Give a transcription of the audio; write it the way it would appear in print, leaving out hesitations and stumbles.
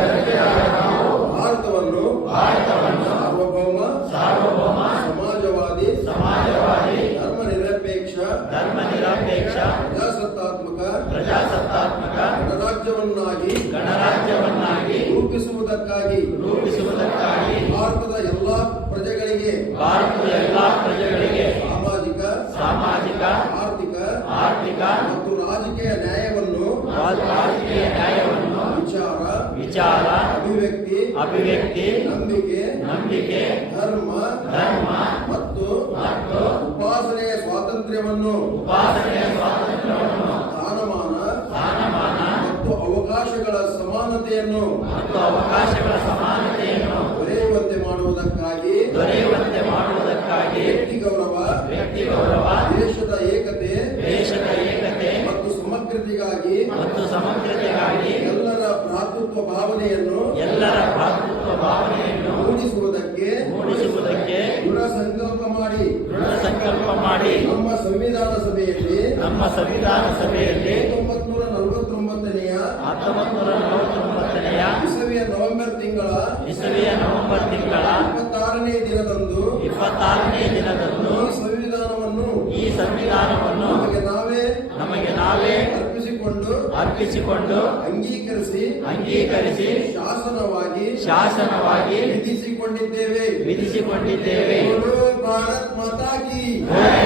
ಜನತೆಯಾದ ನಾವು ಭಾರತವನ್ನು ಸಾರ್ವಭೌಮ ಸಮಾಜವಾದಿ ಧರ್ಮನಿರಪೇಕ್ಷ ಪ್ರಜಾಸತ್ತಾತ್ಮಕ ಗಣರಾಜ್ಯವನ್ನಾಗಿ ರೂಪಿಸುವುದಕ್ಕಾಗಿ ಭಾರತದ ಎಲ್ಲಾ ಪ್ರಜೆಗಳಿಗೆ ಸಾಮಾಜಿಕ ಆರ್ಥಿಕ ಮತ್ತು ರಾಜಕೀಯ ನ್ಯಾಯವನ್ನು ವಿಚಾರ ಅಭಿವ್ಯಕ್ತಿ ನಂಬಿಕೆ ಧರ್ಮ ಮತ್ತು ಉಪಾಸನೆಯ ಸ್ವಾತಂತ್ರ್ಯವನ್ನು ಸ್ಥಾನಮಾನ ಮತ್ತು ಅವಕಾಶಗಳ ಸಮಾನತೆಯನ್ನು ದೊರೆಯುವಂತೆ ಮಾಡುವುದಕ್ಕಾಗಿ ವ್ಯಕ್ತಿ ಗೌರವ ದೇಶದ ಏಕತೆ ಮತ್ತು ಸಮಗ್ರತೆಗಾಗಿ ಎಲ್ಲರ ಭ್ರಾತೃತ್ವ ಭಾವನೆಯನ್ನು ಮೂಡಿಸುವುದಕ್ಕೆ ದೃಢ ಸಂಕಲ್ಪ ಮಾಡಿ ನಮ್ಮ ಸಂವಿಧಾನ ಸಭೆಯಲ್ಲಿ 1949ನೇ ಇಸವಿಯ ನವೆಂಬರ್ ತಿಂಗಳ 26ನೇ ದಿನದಂದು ಈ ಸಂವಿಧಾನವನ್ನು ನಮಗೆ ನಾವೇ ಅರ್ಪಿಸಿಕೊಂಡು ಅಂಗೀಕರಿಸಿ ಶಾಸನವಾಗಿ ವಿಧಿಸಿಕೊಂಡಿದ್ದೇವೆ. ಭಾರತ್ ಮಾತಾ ಕಿ ಜೈ.